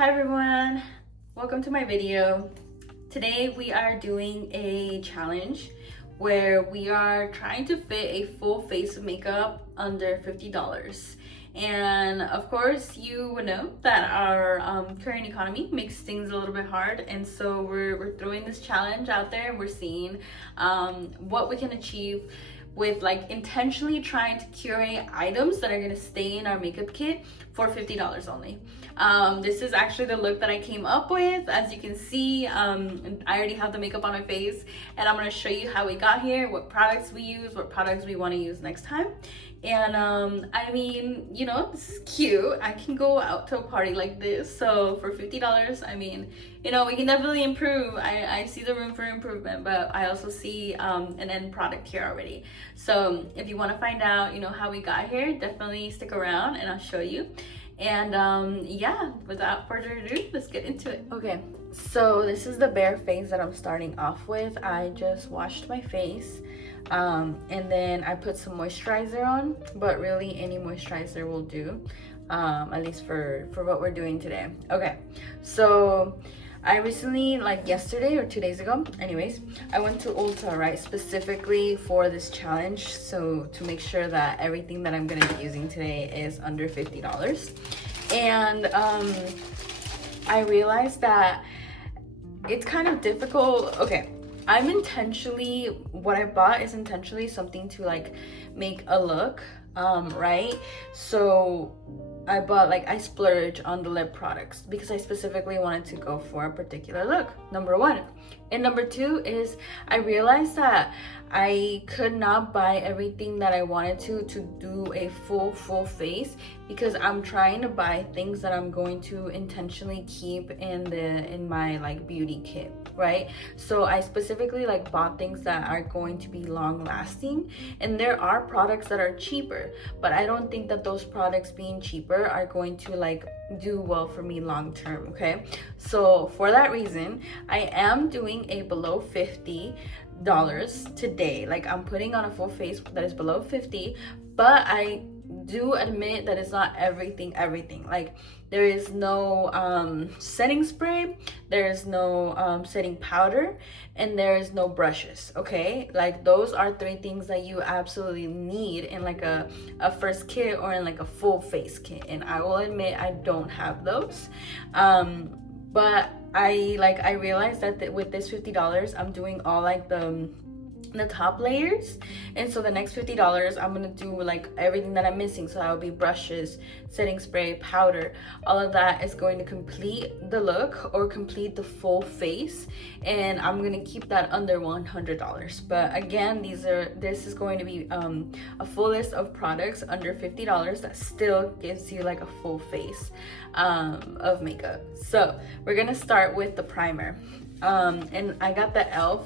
Hi everyone, welcome to my video. Today we are doing a challenge where we are trying to fit a full face of makeup under $50. And of course you would know that our current economy makes things a little bit hard, and so we're throwing this challenge out there. We're seeing what we can achieve with like intentionally trying to curate items that are gonna stay in our makeup kit for $50 only. This is actually the look that I came up with. As you can see, I already have the makeup on my face, and I'm gonna show you how we got here, what products we use, what products we want to use next time. And I mean, you know, this is cute. I can go out to a party like this, so for $50, I mean, you know, we can definitely improve. I see the room for improvement, but I also see an end product here already. So if you want to find out, you know, how we got here, definitely stick around and I'll show you. And yeah, without further ado, let's get into it. Okay, so this is the bare face that I'm starting off with. I just washed my face, and then I put some moisturizer on, but really any moisturizer will do, at least for what we're doing today. Okay, so I recently, like yesterday or 2 days ago, anyways, I went to Ulta, right, specifically for this challenge, so to make sure that everything that I'm gonna be using today is under $50. And I realized that it's kind of difficult. Okay, what I bought is intentionally something to like make a look, right? So I splurged on the lip products because I specifically wanted to go for a particular look, number one. And number two is I realized that I could not buy everything that I wanted to do a full face, because I'm trying to buy things that I'm going to intentionally keep in my like beauty kit, right? So I specifically like bought things that are going to be long lasting, and there are products that are cheaper, but I don't think that those products being cheaper are going to like do well for me long term. Okay, so for that reason I am doing a below $50 today. Like I'm putting on a full face that is below 50, but I do admit that it's not everything. Like there is no setting spray, there is no setting powder, and there is no brushes. Okay, like those are three things that you absolutely need in like a first kit or in like a full face kit, and I will admit I don't have those. But I realized that with this $50 I'm doing all like the top layers, and so the next $50 I'm gonna do like everything that I'm missing. So I'll be brushes, setting spray, powder, all of that is going to complete the look or complete the full face, and I'm gonna keep that under $100. But again, this is going to be a full list of products under $50 that still gives you like a full face of makeup. So we're gonna start with the primer, and I got the e.l.f.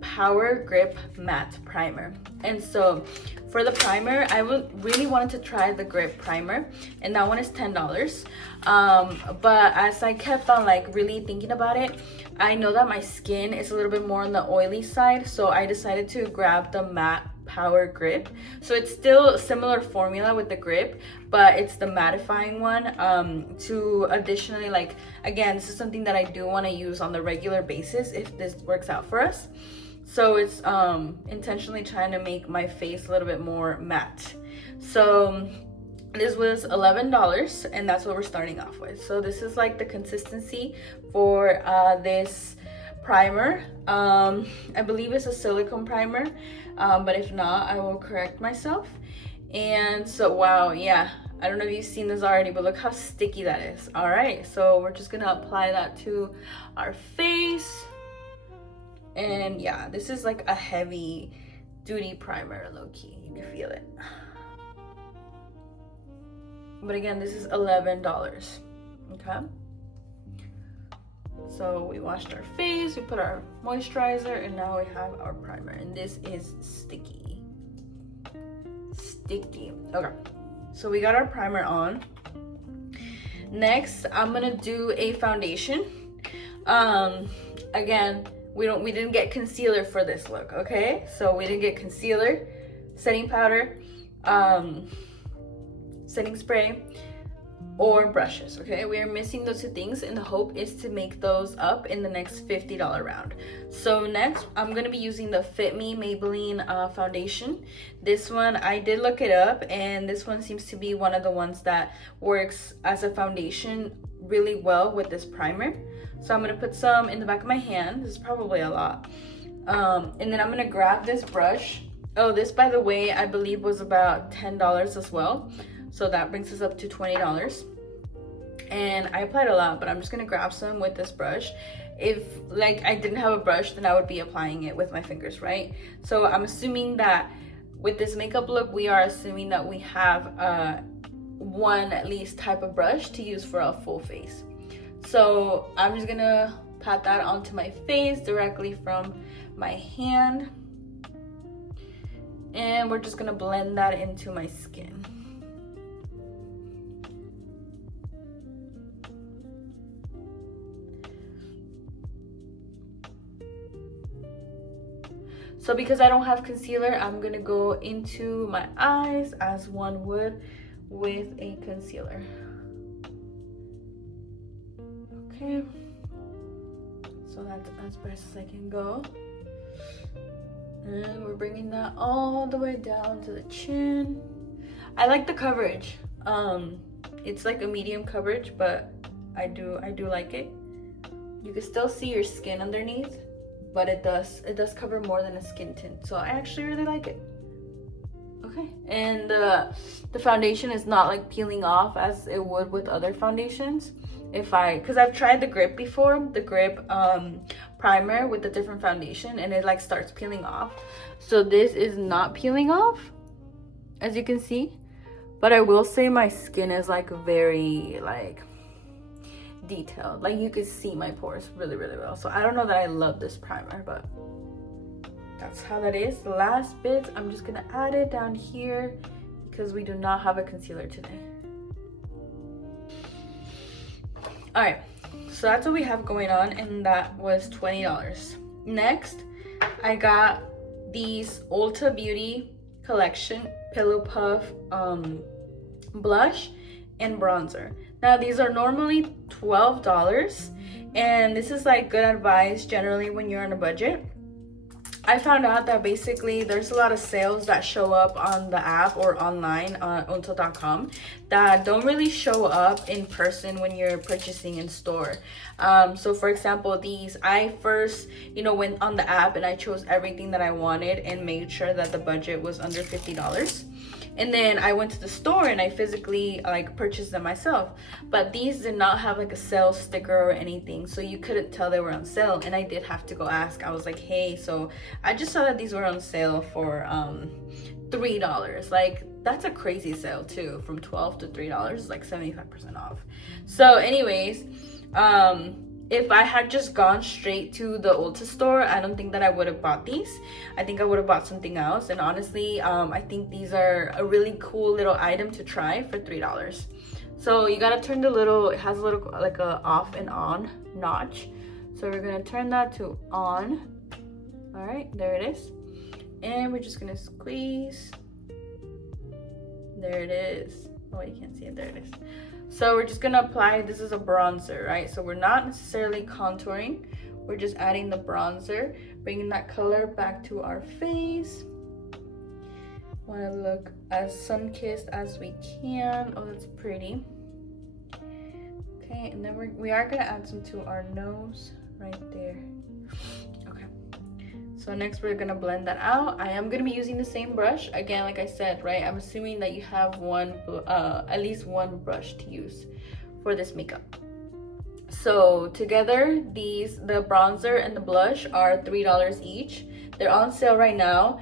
Power Grip Matte Primer. And so for the primer, I really wanted to try the Grip Primer, and that one is $10. But as I kept on like really thinking about it, I know that my skin is a little bit more on the oily side, so I decided to grab the Matte Power Grip. So it's still similar formula with the grip, but it's the mattifying one, to additionally, like, again, this is something that I do want to use on the regular basis if this works out for us. So it's intentionally trying to make my face a little bit more matte. So this was $11, and that's what we're starting off with. So this is like the consistency for this primer. I believe it's a silicone primer, but if not, I will correct myself. And so, wow, yeah, I don't know if you've seen this already, but look how sticky that is. All right, so we're just gonna apply that to our face. And yeah, this is like a heavy duty primer, low-key, you can feel it. But again, this is $11, okay? So we washed our face, we put our moisturizer, and now we have our primer, and this is sticky. Okay, so we got our primer on. Next, I'm gonna do a foundation. Again, we didn't get concealer for this look, okay? So we didn't get concealer, setting powder, setting spray, or brushes. Okay, we are missing those two things, and the hope is to make those up in the next $50 round. So next I'm going to be using the Fit Me Maybelline foundation. This one, I did look it up, and this one seems to be one of the ones that works as a foundation really well with this primer. So I'm going to put some in the back of my hand. This is probably a lot. And then I'm going to grab this brush. Oh, this, by the way, I believe was about $10 as well. So that brings us up to $20. And I applied a lot, but I'm just gonna grab some with this brush. If like I didn't have a brush, then I would be applying it with my fingers, right? So I'm assuming that with this makeup look, we are assuming that we have one at least type of brush to use for a full face. So I'm just gonna pat that onto my face directly from my hand. And we're just gonna blend that into my skin. So because I don't have concealer, I'm gonna go into my eyes as one would with a concealer. Okay, so that's as best as I can go. And we're bringing that all the way down to the chin. I like the coverage. It's like a medium coverage, but I do like it. You can still see your skin underneath, but it does cover more than a skin tint, so I actually really like it. Okay, and the foundation is not like peeling off as it would with other foundations. Because I've tried the Grip before, the Grip primer with the different foundation, and it like starts peeling off. So this is not peeling off, as you can see, but I will say my skin is like very like detailed. Like you can see my pores really well. So I don't know that I love this primer, but that's how that is. The last bit, I'm just gonna add it down here because we do not have a concealer today. All right, so that's what we have going on, and that was $20. Next, I got these Ulta Beauty Collection Pillow Puff blush and bronzer. Now these are normally $12, and this is like good advice generally when you're on a budget. I found out that basically there's a lot of sales that show up on the app or online on Ulta.com that don't really show up in person when you're purchasing in store. So for example, these, I first, went on the app and I chose everything that I wanted and made sure that the budget was under $50. And then I went to the store and I physically like purchased them myself. But these did not have like a sales sticker or anything, so you couldn't tell they were on sale. And I did have to go ask. I was like, hey, so I just saw that these were on sale for $3. Like that's a crazy sale too. From $12 to $3 is like 75% off. So anyways, if I had just gone straight to the Ulta store, I don't think that I would have bought these. I think I would have bought something else. And honestly, I think these are a really cool little item to try for $3. So you gotta turn the little, it has a little like a off and on notch. So we're gonna turn that to on. All right, there it is. And we're just gonna squeeze. There it is. Oh, you can't see it, there it is. So we're just gonna apply, this is a bronzer, right? So we're not necessarily contouring, we're just adding the bronzer, bringing that color back to our face. Wanna look as sun-kissed as we can. Oh, that's pretty. Okay, and then we are gonna add some to our nose right there. Okay. So next we're gonna blend that out. I am gonna be using the same brush. Again, like I said, right? I'm assuming that you have at least one brush to use for this makeup. So together, the bronzer and the blush are $3 each. They're on sale right now.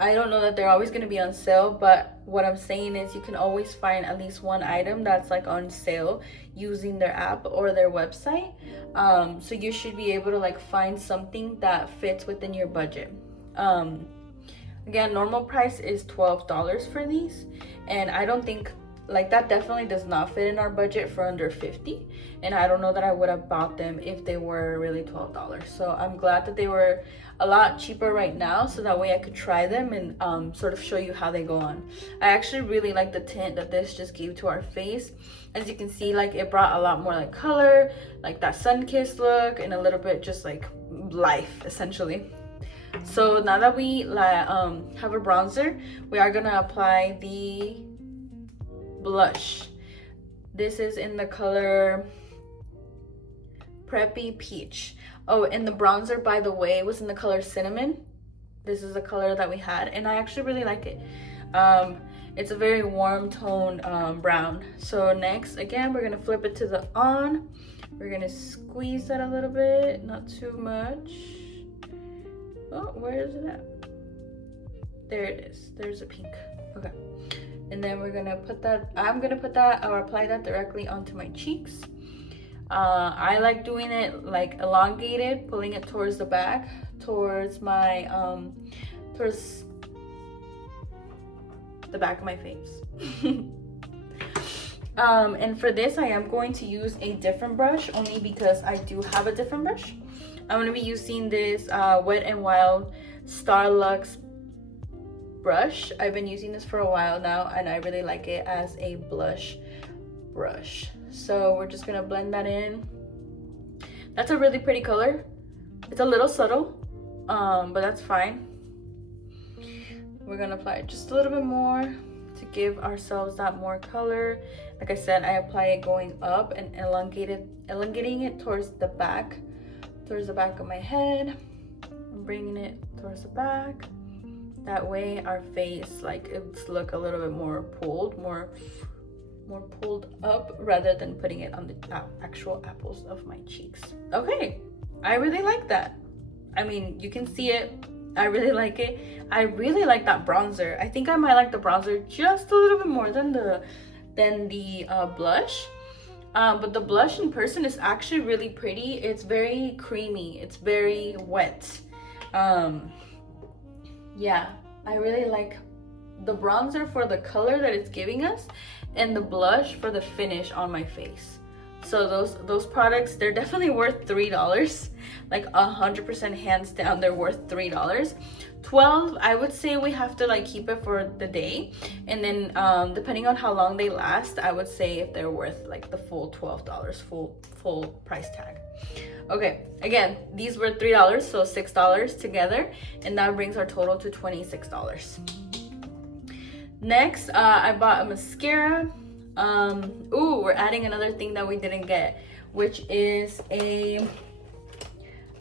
I don't know that they're always gonna be on sale, but what I'm saying is you can always find at least one item that's like on sale using their app or their website. So you should be able to like find something that fits within your budget. Again, normal price is $12 for these, and I don't think like that definitely does not fit in our budget for under 50, and I don't know that I would have bought them if they were really $12. So I'm glad that they were a lot cheaper right now, so that way I could try them and sort of show you how they go on. I actually really like the tint that this just gave to our face. As you can see, like it brought a lot more like color, like that sun-kissed look, and a little bit just like life essentially. So now that we have a bronzer, we are gonna apply the blush. This is in the color Preppy Peach. Oh, and the bronzer, by the way, was in the color Cinnamon. This is the color that we had, and I actually really like it. It's a very warm tone brown. So next, again, we're gonna flip it to the on. We're gonna squeeze that a little bit, not too much. Oh, where is it at? There it is. There's a pink. Okay. And then we're gonna put that, I'm gonna put that or apply that directly onto my cheeks. I like doing it like elongated, pulling it towards the back, towards my, towards the back of my face. And for this, I am going to use a different brush, only because I do have a different brush. I'm going to be using this Wet n Wild Starluxe brush. I've been using this for a while now, and I really like it as a blush brush. So we're just going to blend that in. That's a really pretty color. It's a little subtle, but that's fine. We're going to apply it just a little bit more to give ourselves that more color. Like I said, I apply it going up and elongating it towards the back of my head. I'm bringing it towards the back. That way our face, like, it's look a little bit more pulled, more pulled up, rather than putting it on the actual apples of my cheeks. Okay, I really like that. I mean, you can see it. I really like it. I really like that bronzer. I think I might like the bronzer just a little bit more than the blush. But the blush in person is actually really pretty. It's very creamy. It's very wet. Yeah, I really like the bronzer for the color that it's giving us, and the blush for the finish on my face. So those products, they're definitely worth $3. Like 100% hands down, they're worth $3. 12, I would say we have to like keep it for the day, and then depending on how long they last, I would say if they're worth like the full $12, full price tag. Okay, again, these were $3, so $6 together, and that brings our total to $26. Next, I bought a mascara. Ooh, we're adding another thing that we didn't get, which is a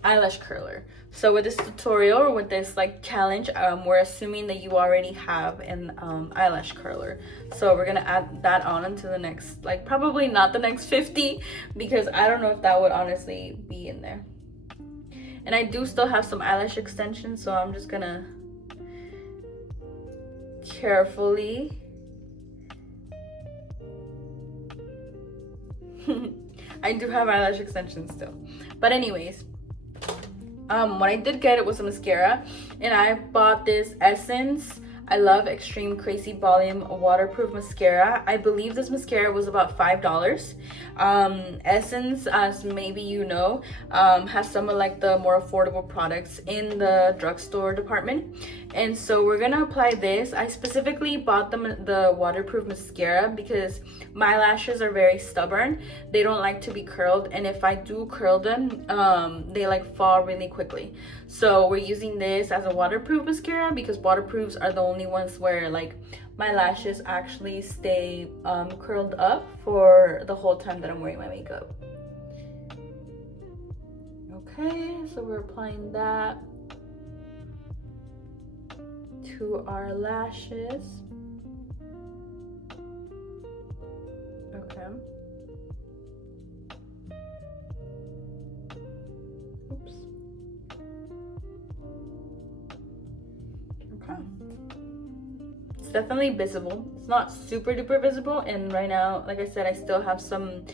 eyelash curler. So with this tutorial, or with this like challenge, we're assuming that you already have an eyelash curler. So we're gonna add that on into the next, like probably not the next 50, because I don't know if that would honestly be in there. And I do still have some eyelash extensions, so I'm just gonna carefully I do have eyelash extensions still, but anyways, what I did get, it was a mascara, and I bought this Essence I Love Extreme Crazy Volume Waterproof Mascara. I believe this mascara was about $5. Essence, as maybe you know, has some of like the more affordable products in the drugstore department. And so we're gonna apply this. I specifically bought the waterproof mascara because my lashes are very stubborn. They don't like to be curled, and if I do curl them, they like fall really quickly. So we're using this as a waterproof mascara because waterproofs are the only ones where like my lashes actually stay curled up for the whole time that I'm wearing my makeup. Okay, so we're applying that to our lashes. Okay. Oops. Okay. It's definitely visible. It's not super duper visible, and right now, like I said, I still have some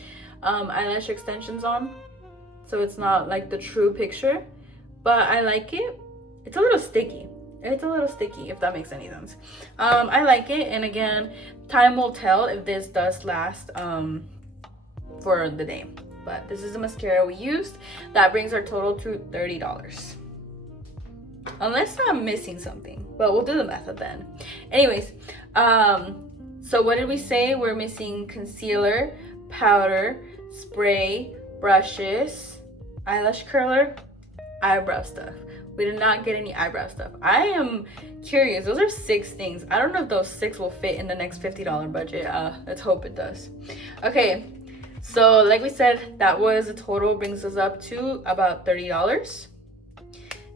eyelash extensions on, so it's not like the true picture, but I like it. It's a little sticky. It's a little sticky, if that makes any sense. I like it, and again, time will tell if this does last for the day. But this is the mascara we used. That brings our total to $30. Unless I'm missing something, but we'll do the math at the end. Anyways, so what did we say? We're missing concealer, powder, spray, brushes, eyelash curler, eyebrow stuff. We did not get any eyebrow stuff. I am curious. Those are 6 things. I don't know if those 6 will fit in the next $50 budget. Let's hope it does. Okay, so like we said, that was the total, brings us up to about $30.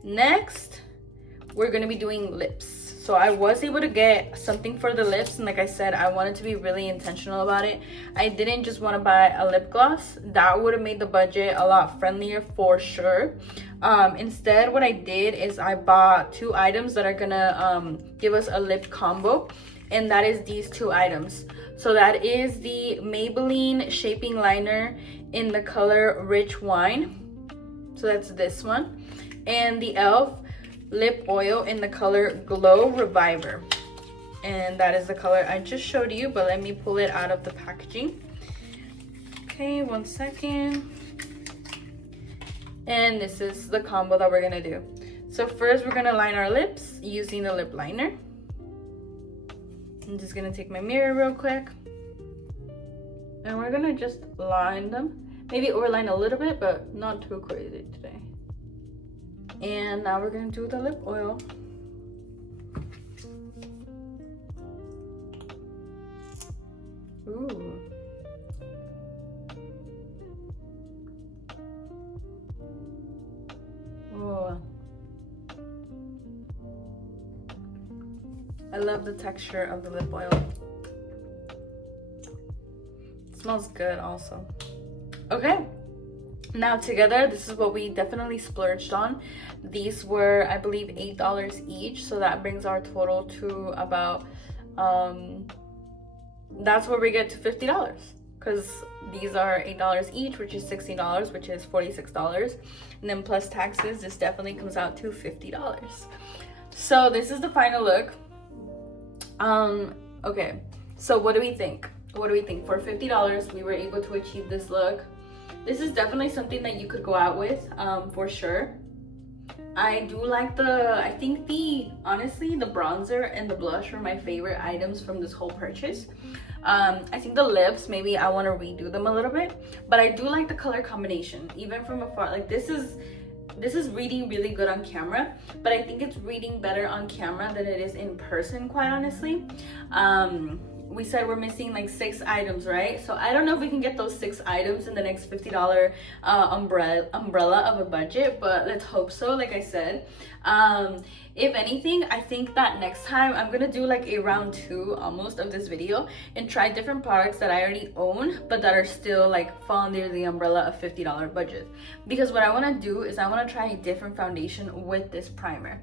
Next, we're gonna be doing lips. So I was able to get something for the lips, and like I said, I wanted to be really intentional about it. I didn't just want to buy a lip gloss. That would have made the budget a lot friendlier for sure. Instead, what I did is I bought 2 items that are gonna give us a lip combo, and that is these 2 items. So that is the Maybelline Shaping Liner in the color Rich Wine. So that's this one. And the e.l.f. lip oil in the color Glow Reviver, and that is the color I just showed you, but let me pull it out of the packaging. Okay, 1 second. And this is the combo that we're gonna do. So first we're gonna line our lips using the lip liner. I'm just gonna take my mirror real quick, and we're gonna just line them, maybe overline a little bit, but not too crazy today. And now we're gonna do the lip oil. Ooh. Oh. I love the texture of the lip oil. It smells good also. Okay. Now together, this is what we definitely splurged on. These were, I believe, $8 each. So that brings our total to about, that's where we get to $50. Because these are $8 each, which is $60, which is $46. And then plus taxes, this definitely comes out to $50. So this is the final look. Okay, so what do we think? What do we think? For $50, we were able to achieve this look. This is definitely something that you could go out with, for sure. I do like I think honestly, the bronzer and the blush were my favorite items from this whole purchase. I think the lips, maybe I want to redo them a little bit, but I do like the color combination, even from afar. Like this is reading really good on camera, but I think it's reading better on camera than it is in person, quite honestly. We said we're missing like 6 items, right? So I don't know if we can get those 6 items in the next $50 umbrella of a budget, but let's hope so. Like I said, if anything, I think that next time I'm gonna do like a round 2 almost of this video and try different products that I already own but that are still like fall under the umbrella of $50 budget. Because what I want to do is I want to try a different foundation with this primer.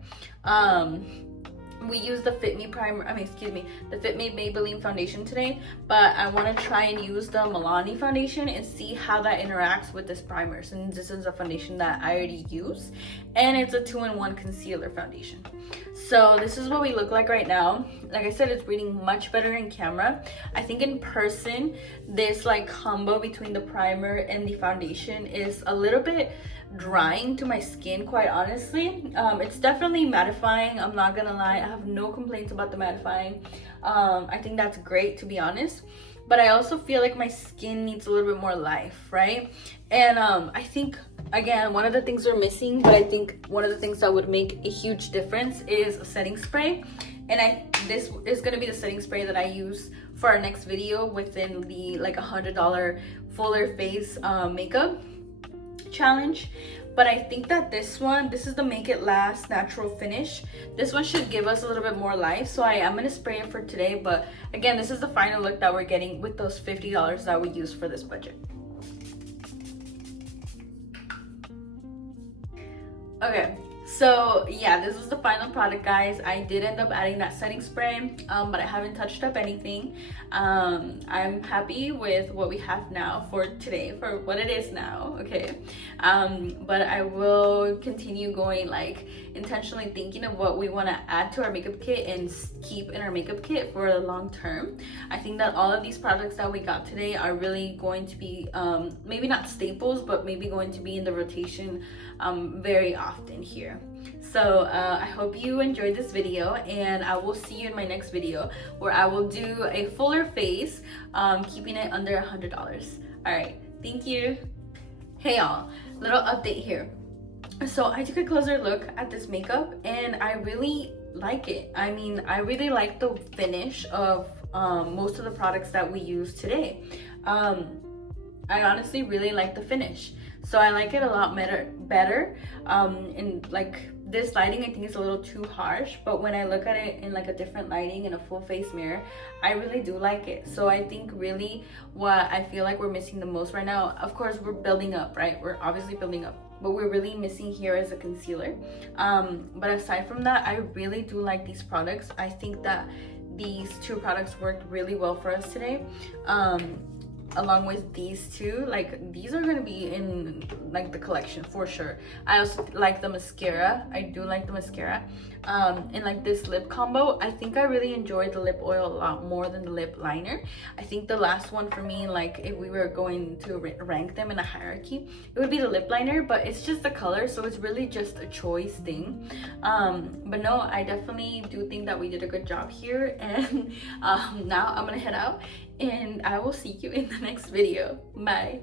We used the Fit Me primer, the Fit Me Maybelline foundation today, but I want to try and use the Milani foundation and see how that interacts with this primer, since this is a foundation that I already use, and it's a 2-in-1 concealer foundation. So this is what we look like right now. Like I said, it's reading much better in camera. I think in person, this like combo between the primer and the foundation is a little bit drying to my skin, quite honestly. It's definitely mattifying, I'm not gonna lie. I have no complaints about the mattifying. I think that's great, to be honest, but I also feel like my skin needs a little bit more life, right? And I think, again, one of the things we're missing, but I think one of the things that would make a huge difference is a setting spray. And this is gonna be the setting spray that I use for our next video within the like $100 fuller face makeup challenge. But I think that this is the Make It Last Natural Finish. This one should give us a little bit more life, so I am gonna spray it for today. But again, this is the final look that we're getting with those $50 that we used for this budget. Okay, So yeah, this was the final product, guys. I did end up adding that setting spray, but I haven't touched up anything. I'm happy with what we have now for today, for what it is now, okay? But I will continue going, like intentionally thinking of what we want to add to our makeup kit and keep in our makeup kit for the long term. I think that all of these products that we got today are really going to be maybe not staples, but maybe going to be in the rotation very often here. So I hope you enjoyed this video, and I will see you in my next video where I will do a fuller face, keeping it under $100. All right, thank you. Hey y'all, little update here. So I took a closer look at this makeup and I really like it. I mean, I really like the finish of most of the products that we use today. I honestly really like the finish. So I like it a lot better. In like this lighting, I think it's a little too harsh, but when I look at it in like a different lighting in a full face mirror, I really do like it. So I think really what I feel like we're missing the most right now, of course we're building up, right? We're obviously building up, but we're really missing here is a concealer. But aside from that, I really do like these products. I think that these two products worked really well for us today. Along with these two, like these are gonna be in like the collection for sure. I also like the mascara. I do like the mascara. And like this lip combo, I think I really enjoyed the lip oil a lot more than the lip liner. I think the last one for me, like if we were going to rank them in a hierarchy, it would be the lip liner, but it's just the color, so it's really just a choice thing. But no, I definitely do think that we did a good job here, and now I'm gonna head out and I will see you in the next video. Bye.